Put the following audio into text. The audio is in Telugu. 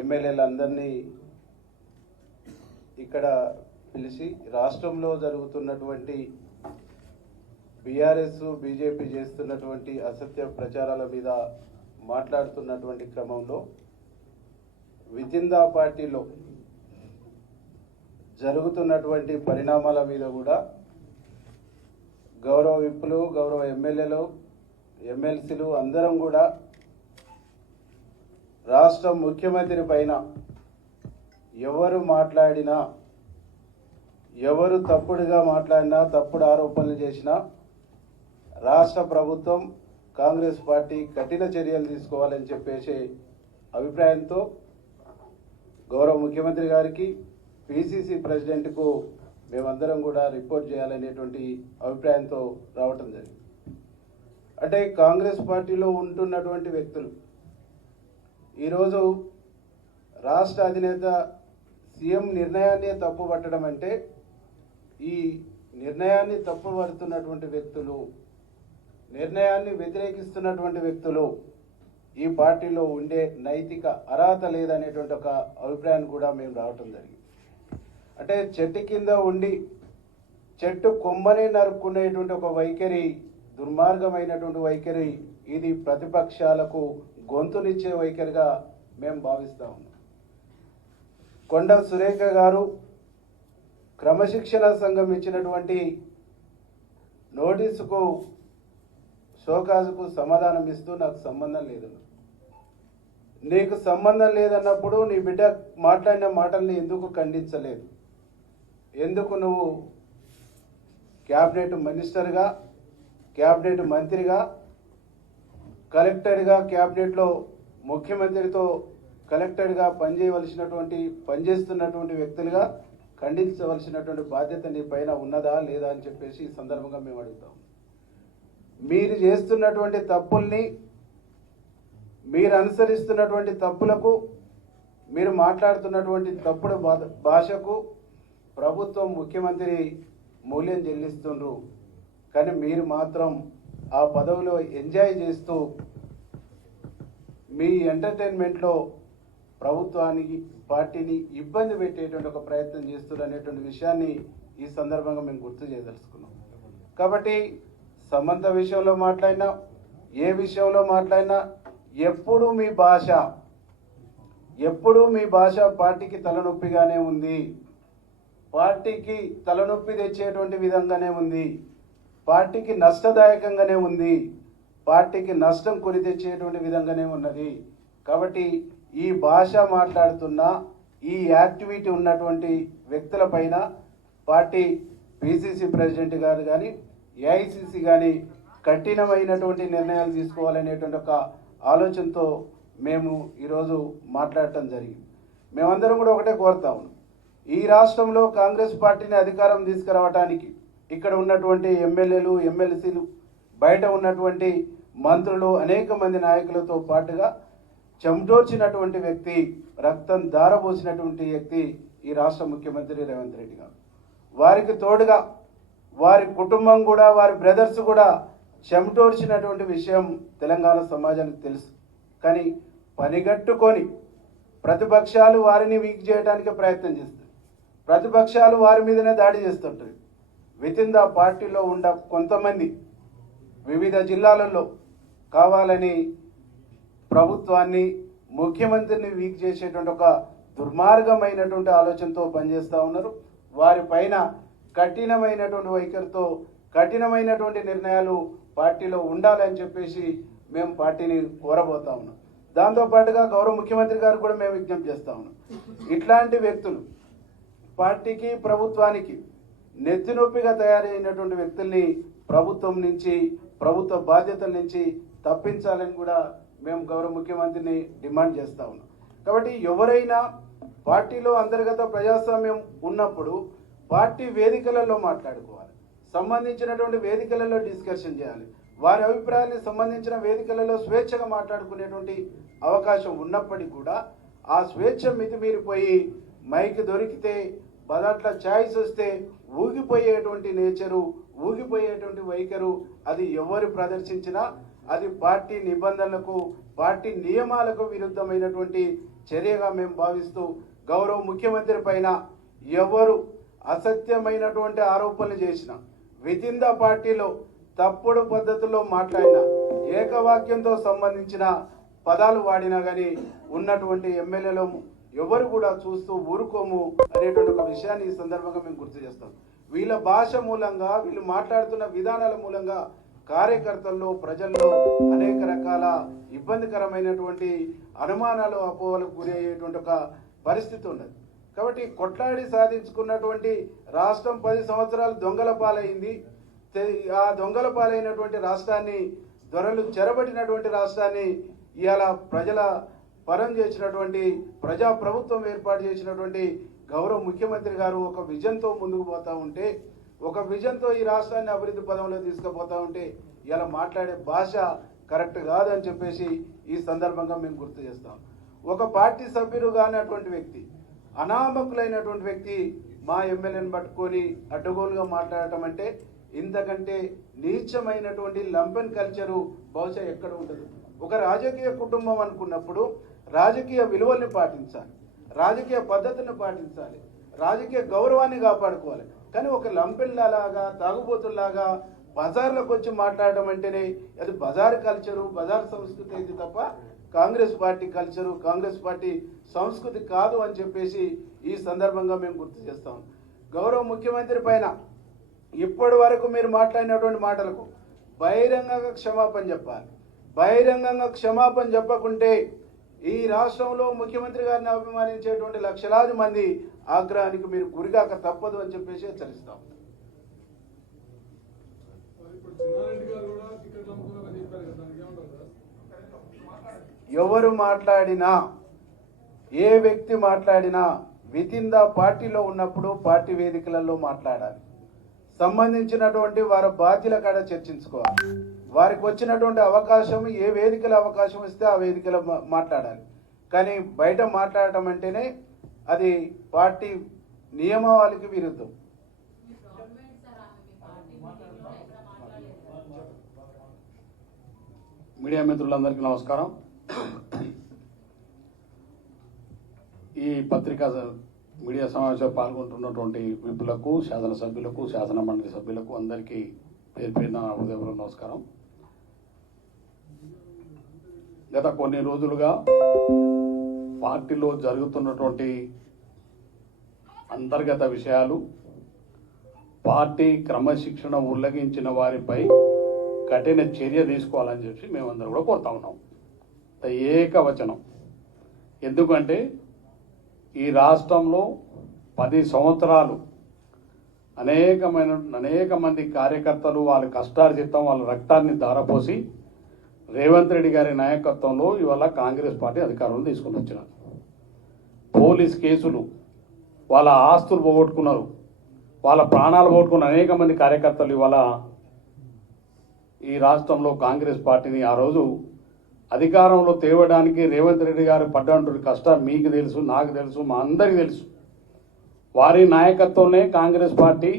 ఎమ్మెల్యేలందరినీ ఇక్కడ పిలిచి రాష్ట్రంలో జరుగుతున్నటువంటి బీఆర్ఎస్ బీజేపీ చేస్తున్నటువంటి అసత్య ప్రచారాల మీద మాట్లాడుతున్నటువంటి క్రమంలో వితిందా పార్టీలో జరుగుతున్నటువంటి పరిణామాల మీద కూడా గౌరవ విప్పులు, గౌరవ ఎమ్మెల్యేలు, ఎమ్మెల్సీలు అందరం కూడా రాష్ట్ర ముఖ్యమంత్రి పైన ఎవరు మాట్లాడినా, ఎవరు తప్పుడుగా మాట్లాడినా, తప్పుడు ఆరోపణలు చేసినా రాష్ట్ర ప్రభుత్వం కాంగ్రెస్ పార్టీ కఠిన చర్యలు తీసుకోవాలని చెప్పేసి అభిప్రాయంతో గౌరవ ముఖ్యమంత్రి గారికి, పిసిసి ప్రెసిడెంట్కు మేమందరం కూడా రిపోర్ట్ చేయాలనేటువంటి అభిప్రాయంతో రావటం జరిగింది. అంటే కాంగ్రెస్ పార్టీలో ఉంటున్నటువంటి వ్యక్తులు ఈరోజు రాష్ట్ర అధినేత సీఎం నిర్ణయాన్ని తప్పుపట్టడం అంటే, ఈ నిర్ణయాన్ని తప్పుపడుతున్నటువంటి వ్యక్తులు, నిర్ణయాన్ని వ్యతిరేకిస్తున్నటువంటి వ్యక్తులు ఈ పార్టీలో ఉండే నైతిక అర్హత లేదనేటువంటి ఒక అభిప్రాయాన్ని కూడా మేము రావటం జరిగింది. అంటే చెట్టు కింద ఉండి చెట్టు కొమ్మనే నరుక్కునేటువంటి ఒక వైఖరి, దుర్మార్గమైనటువంటి వైఖరి, ఇది ప్రతిపక్షాలకు గొంతునిచ్చే వైఖరిగా మేము భావిస్తా ఉన్నాం. కొండ సురేఖ గారు క్రమశిక్షణ సంఘం ఇచ్చినటువంటి నోటీసుకు, షోకాజుకు సమాధానం ఇస్తూ నాకు సంబంధం లేదన్న, నీకు సంబంధం లేదన్నప్పుడు నీ బిడ్డ మాట్లాడిన మాటల్ని ఎందుకు ఖండించలేదు? ఎందుకు నువ్వు క్యాబినెట్ మినిస్టర్గా, క్యాబినెట్ మంత్రిగా, కలెక్టర్గా, క్యాబినెట్లో ముఖ్యమంత్రితో కలెక్టర్గా పనిచేస్తున్నటువంటి వ్యక్తులుగా ఖండించవలసినటువంటి బాధ్యత నీ పైన ఉన్నదా లేదా అని చెప్పేసి ఈ సందర్భంగా మేము అడుగుతాం. మీరు చేస్తున్నటువంటి తప్పుల్ని, మీరు అనుసరిస్తున్నటువంటి తప్పులకు, మీరు మాట్లాడుతున్నటువంటి తప్పుడు భాషకు ప్రభుత్వం, ముఖ్యమంత్రి మూల్యం చెల్లిస్తుండ్రు. కానీ మీరు మాత్రం ఆ పదవిలో ఎంజాయ్ చేస్తూ మీ ఎంటర్టైన్మెంట్లో ప్రభుత్వానికి, పార్టీని ఇబ్బంది పెట్టేటువంటి ఒక ప్రయత్నం చేస్తున్నారు అనేటువంటి విషయాన్ని ఈ సందర్భంగా మేము గుర్తు చేయదలుచుకున్నాం. కాబట్టి సమంత విషయంలో మాట్లాడినా, ఏ విషయంలో మాట్లాడినా ఎప్పుడూ మీ భాష పార్టీకి తలనొప్పిగానే ఉంది, పార్టీకి తలనొప్పి తెచ్చేటువంటి విధంగానే ఉంది, పార్టీకి నష్టదాయకంగానే ఉంది, పార్టీకి నష్టం కొని తెచ్చేటువంటి విధంగానే ఉన్నది. కాబట్టి ఈ భాష మాట్లాడుతున్న, ఈ యాక్టివిటీ ఉన్నటువంటి వ్యక్తుల పైన పార్టీ పిసిసి ప్రెసిడెంట్ గారు కానీ, ఏఐసిసి కానీ కఠినమైనటువంటి నిర్ణయాలు తీసుకోవాలనేటువంటి ఒక ఆలోచనతో మేము ఈరోజు మాట్లాడటం జరిగింది. మేమందరం కూడా ఒకటే కోరుతా ఉన్నాం, ఈ రాష్ట్రంలో కాంగ్రెస్ పార్టీని అధికారం తీసుకురావడానికి ఇక్కడ ఉన్నటువంటి ఎమ్మెల్యేలు, ఎమ్మెల్సీలు, బయట ఉన్నటువంటి మంత్రులు, అనేక మంది నాయకులతో పాటుగా చెమటోర్చినటువంటి వ్యక్తి, రక్తం ధారపోసినటువంటి వ్యక్తి ఈ రాష్ట్ర ముఖ్యమంత్రి రేవంత్ రెడ్డి గారు. వారికి తోడుగా వారి కుటుంబం కూడా, వారి బ్రదర్స్ కూడా చెమటోర్చినటువంటి విషయం తెలంగాణ సమాజానికి తెలుసు. కానీ పనిగట్టుకొని ప్రతిపక్షాలు వారిని వీక్ చేయడానికి ప్రయత్నం చేస్తాయి, ప్రతిపక్షాలు వారి మీదనే దాడి చేస్తుంటాయి. వితిన్ ద పార్టీలో ఉన్న కొంతమంది వివిధ జిల్లాలలో కావాలని ప్రభుత్వాన్ని, ముఖ్యమంత్రిని వీక్ చేసేటువంటి ఒక దుర్మార్గమైనటువంటి ఆలోచనతో పనిచేస్తూ ఉన్నారు. వారి పైన కఠినమైనటువంటి వైఖరితో, కఠినమైనటువంటి నిర్ణయాలు పార్టీలో ఉండాలని చెప్పేసి మేము పార్టీని కోరబోతా ఉన్నాం. దాంతోపాటుగా గౌరవ ముఖ్యమంత్రి గారు కూడా మేము విజ్ఞప్తి చేస్తూ ఉన్నాం, ఇట్లాంటి వ్యక్తులు పార్టీకి, ప్రభుత్వానికి నెత్తినొప్పిగా తయారైనటువంటి వ్యక్తుల్ని ప్రభుత్వం నుంచి, ప్రభుత్వ బాధ్యతల నుంచి తప్పించాలని కూడా మేము గౌరవ ముఖ్యమంత్రిని డిమాండ్ చేస్తూ ఉన్నాం. కాబట్టి ఎవరైనా పార్టీలో అంతర్గత ప్రజాస్వామ్యం ఉన్నప్పుడు పార్టీ వేదికలలో మాట్లాడుకోవాలి, సంబంధించినటువంటి వేదికలలో డిస్కషన్ చేయాలి, వారి అభిప్రాయాన్ని సంబంధించిన వేదికలలో స్వేచ్ఛగా మాట్లాడుకునేటువంటి అవకాశం ఉన్నప్పటికీ కూడా ఆ స్వేచ్ఛ మితిమీరిపోయి మైక్ దొరికితే, బదట్ల ఛాయిస్ వస్తే ఊగిపోయేటువంటి నేచరు, ఊగిపోయేటువంటి వైఖరు అది ఎవరు ప్రదర్శించినా అది పార్టీ నిబంధనలకు పార్టీ నియమాలకు విరుద్ధమైనటువంటి చర్యగా మేము భావిస్తూ గౌరవ ముఖ్యమంత్రి పైన ఎవరు అసత్యమైనటువంటి ఆరోపణలు చేసిన వితిన్ ద పార్టీలో తప్పుడు పద్ధతుల్లో మాట్లాడిన ఏకవాక్యంతో సంబంధించిన పదాలు వాడినా కానీ ఉన్నటువంటి ఎమ్మెల్యేలు ఎవరు కూడా చూస్తూ ఊరుకోము అనేటువంటి ఒక విషయాన్ని ఈ సందర్భంగా మేము గుర్తు చేస్తాం. వీళ్ళ భాష మూలంగా వీళ్ళు మాట్లాడుతున్న విధానాల మూలంగా కార్యకర్తల్లో ప్రజల్లో అనేక రకాల ఇబ్బందికరమైనటువంటి అనుమానాలు అపోహలకు గురి అయ్యేటువంటి ఒక పరిస్థితి ఉన్నది. కాబట్టి కొట్లాడి సాధించుకున్నటువంటి రాష్ట్రం 10 సంవత్సరాలు దొంగల పాలైంది. ఆ దొంగల పాలైనటువంటి రాష్ట్రాన్ని దొరలు చెరబట్టినటువంటి రాష్ట్రాన్ని ఇవాళ ప్రజల పరం చేసినటువంటి ప్రజా ప్రభుత్వం ఏర్పాటు చేసినటువంటి గౌరవ ముఖ్యమంత్రి గారు ఒక విజన్తో ముందుకు పోతా ఉంటే, ఒక విజన్తో ఈ రాష్ట్రాన్ని అభివృద్ధి పదంలో తీసుకుపోతా ఉంటే ఇలా మాట్లాడే భాష కరెక్ట్ కాదని చెప్పేసి ఈ సందర్భంగా మేము గుర్తు చేస్తాం. ఒక పార్టీ సభ్యులు కానటువంటి వ్యక్తి, అనామకులైనటువంటి వ్యక్తి మా ఎమ్మెల్యేని పట్టుకొని అడ్డగోలుగా మాట్లాడటం అంటే ఇంతకంటే నీచమైనటువంటి లంపెన్ కల్చరు బహుశా ఎక్కడ ఉండదు. ఒక రాజకీయ కుటుంబం అనుకున్నప్పుడు రాజకీయ విలువల్ని పాటించాలి, రాజకీయ పద్ధతిని పాటించాలి, రాజకీయ గౌరవాన్ని కాపాడుకోవాలి. కానీ ఒక లంపెన్లాగా తాగుబోతుల్లాగా బజార్లోకి వచ్చి మాట్లాడడం అంటేనే అది బజార్ కల్చరు, బజార్ సంస్కృతి అయితే తప్ప Congress party culture, Congress party సంస్కృతి కాదు అని చెప్పేసి ఈ సందర్భంగా మేము గుర్తు చేస్తాం. గౌరవ ముఖ్యమంత్రి పైన ఇప్పటి వరకు మీరు మాట్లాడినటువంటి మాటలకు బహిరంగంగా క్షమాపణ చెప్పాలి. బహిరంగంగా క్షమాపణ చెప్పకుంటే ఈ రాష్ట్రంలో ముఖ్యమంత్రి గారిని అభిమానించేటువంటి లక్షలాది మంది ఆగ్రహానికి మీరు గురిగాక తప్పదు అని చెప్పేసి హెచ్చరిస్తాం. ఎవరు మాట్లాడినా, ఏ వ్యక్తి మాట్లాడినా వితిన్ ద పార్టీలో ఉన్నప్పుడు పార్టీ వేదికలలో మాట్లాడాలి. సంబంధించినటువంటి వారి బాధ్యుల కాడ చర్చించుకోవాలి. వారికి వచ్చినటువంటి అవకాశం, ఏ వేదికల అవకాశం ఇస్తే ఆ వేదికలో మాట్లాడాలి. కానీ బయట మాట్లాడటం అంటేనే అది పార్టీ నియమావళికి విరుద్ధం. మీడియా మిత్రులందరికీ నమస్కారం. ఈ పత్రికా మీడియా సమావేశంలో పాల్గొంటున్నటువంటి విపులకు, శాసనసభ్యులకు, శాసన మండలి సభ్యులకు అందరికీ పేరు పేరున హృదయపూర్వక నమస్కారం. గత కొన్ని రోజులుగా పార్టీలో జరుగుతున్నటువంటి అంతర్గత విషయాలు, పార్టీ క్రమశిక్షణ ఉల్లంఘించిన వారిపై కఠిన చర్య తీసుకోవాలని చెప్పి మేమందరం కూడా కోరుతా ఉన్నాం. ఏకవచనం. ఎందుకంటే ఈ రాష్ట్రంలో 10 సంవత్సరాలు అనేక మంది కార్యకర్తలు వాళ్ళ కష్టార్జితం, వాళ్ళ రక్తాన్ని ధారపోసి రేవంత్ రెడ్డి గారి నాయకత్వంలో ఇవాళ కాంగ్రెస్ పార్టీ అధికారంలో తీసుకుని వచ్చినారు. పోలీస్ కేసులు, వాళ్ళ ఆస్తులు పోగొట్టుకున్నారు, వాళ్ళ ప్రాణాలు పోగొట్టుకున్న అనేక మంది కార్యకర్తలు ఇవాళ ఈ రాష్ట్రంలో కాంగ్రెస్ పార్టీని ఆ రోజు అధికారంలో తేవడానికి రేవంత్ రెడ్డి గారు పడ్డటువంటి కష్టం మీకు తెలుసు, నాకు తెలుసు, మా అందరికీ తెలుసు. వారి నాయకత్వంలో కాంగ్రెస్ పార్టీ